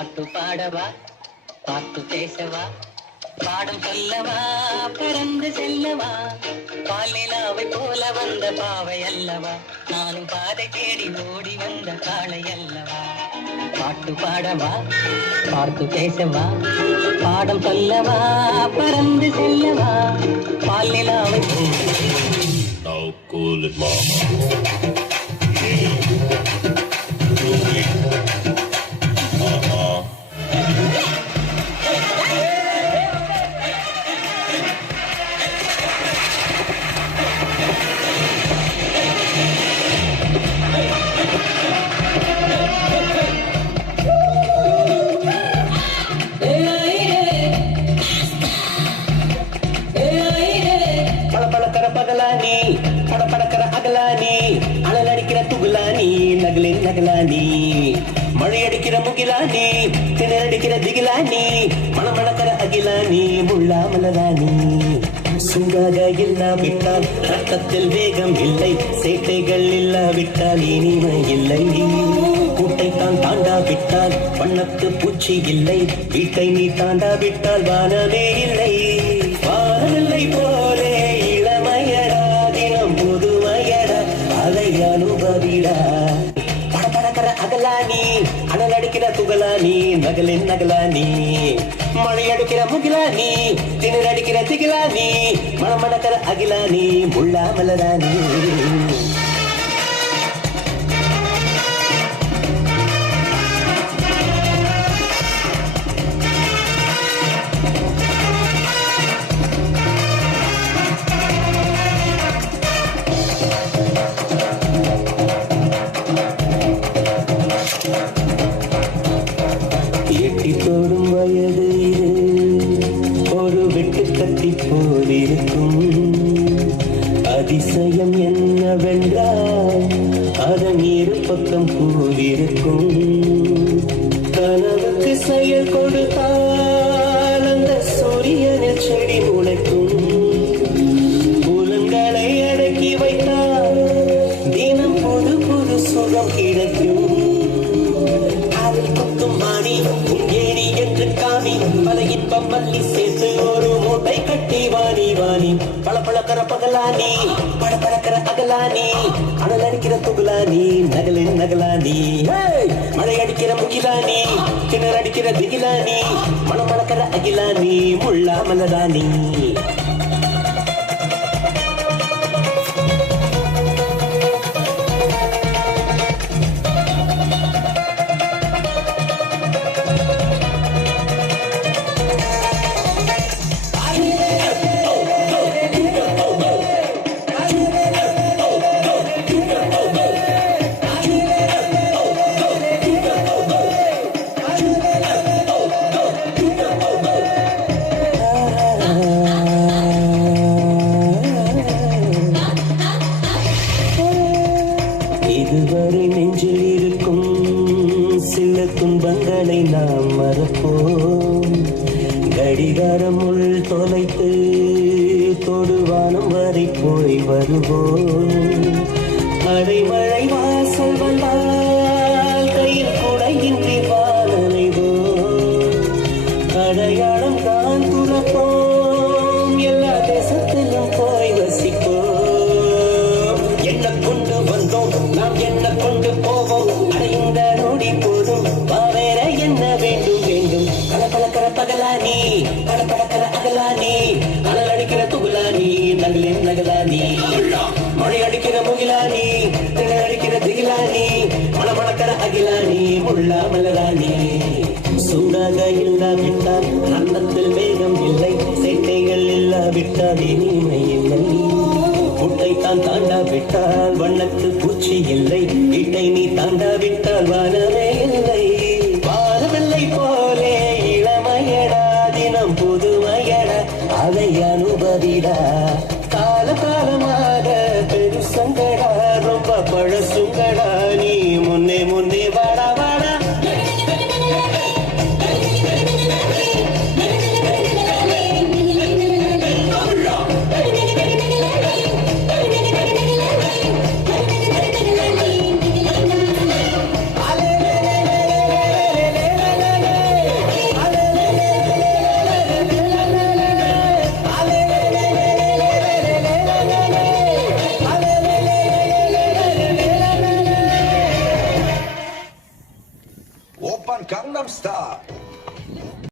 பாட்டு பாடவா, பாட்டு பேசவா, பாடம் சொல்லவா, பறந்து செல்லவா, பாலிலாவை போல வந்த பாவை அல்லவா, நானும் பாதை தேடி ஓடி வந்த காளை அல்லவா. பாட்டு பாடவா, பாட்டு பேசவா, பாடம் சொல்லவா, பறந்து செல்லவா, பாலிலாவை போல. Now cool it, mama. பளபளக்கிற பகலானி, படபடக்கிற அகலானி, அனல் அடிக்கிற துகுலானி, நகலின் நகலானி, மழை அடிக்கிற முகிலானி, திணறடிக்கிற திகிலானி, மணமணக்கிற அகிலானி, முள்ளா மலராணி. சுங்காக இல்லாவிட்டால் ரத்தத்தில் வேகம் இல்லை, சேட்டைகள் இல்லாவிட்டால் இனிமை இல்லை. கூட்டைத்தான் தாண்டாவிட்டால் வண்ணத்து பூச்சி இல்லை, வீட்டை நீ தாண்டாவிட்டால் வானமே இல்லை. வானவில்லை போலே இளமையடா, தினம் புதுமையடா, அதை அனுபவிடா. படபடக்கிற அகலானி, அனல் அடிக்கிற துகலானி, நகலின் நகலானி, மழை அடிக்கிற முகிலானி, திணற அடிக்கிற திகிலானி, மணமணக்கிற அகிலானி, முள்ளா மலராணி. எட்டி தோடும் வயது இது, ஒரு வெட்டு கத்தி போலிருக்கும். அதிசயம் என்னவென்றால் அதன் இரு பக்கம் போலிருக்கும். கனவுக்கு செயல் கொடுத்தால் அந்த சூரியனில் செடி முளைக்கும். புலன்களை அடக்கி வைத்தால் தினம் புது புது சுகம் கிடைக்கும். ஏரி என்று காமி பல இன்பம் மல்லி சேர்த்து ஒரு மூட்டை கட்டி வாணி வாணி. பளபளக்கிற பகலானி, படபடக்கிற அகலானி, அனல் அடிக்கிற துகுலானி, நகலின் நகலானி, மழை அடிக்கிற முகிலானி, கிணறு அடிக்கிற திகிலானி, மணமணக்கிற அகிலானி, முள்ளா மலராணி. இதுவரை நெஞ்சில் இருக்கும் சில துன்பங்களை நாம் மறப்போம். கடிகாரம் உள் தொலைத்து தொடுவானம் வரை போய் வருவோம். அடைமழை வாசல் வந்தால் கையில் குடையின்றி வாழலைவோம். அடையாளம் தான் துறப்போம், எல்லா தேசத்திலும் போய் வசிப்போம். என்ன கொண்டு வந்தோம் நாம், என்ன கொண்டு போவோம், அடைந்த நொடி போதும், வேற என்ன வேண்டும் வேண்டும். பளபளக்கிற பகலானி, படபடக்கிற அகலானி, அனல் அடிக்கிற துகுலானி, நகலின் நகலானி, மழை அடிக்கிற முகிலானி, திணற அடிக்கிற திகிலானி, மணமணக்கிற அகிலானி, முள்ளா மலராணி. சூடாக இல்லாவிட்டால் அன்னத்தில் வேகம் இல்லை, சேட்டைகள் இல்லாவிட்டால் இனிமை இல்லை. கூட்டைத்தான் தாண்டாவிட்டால் வண்ணத்து பூச்சி இல்லை, வீட்டை நீ தாண்டாவிட்டால் வானமே இல்லை. வானவில்லை போலே இளமையடா, தினம் புதுமையடா, அதை அனுபவிடா. கால காலமாக பெருசங்கடா, ரொம்ப பழசுங்கடா, நீ முன்னே முன்னே வாடா வாடா. Hallelujah. Gangnam Style.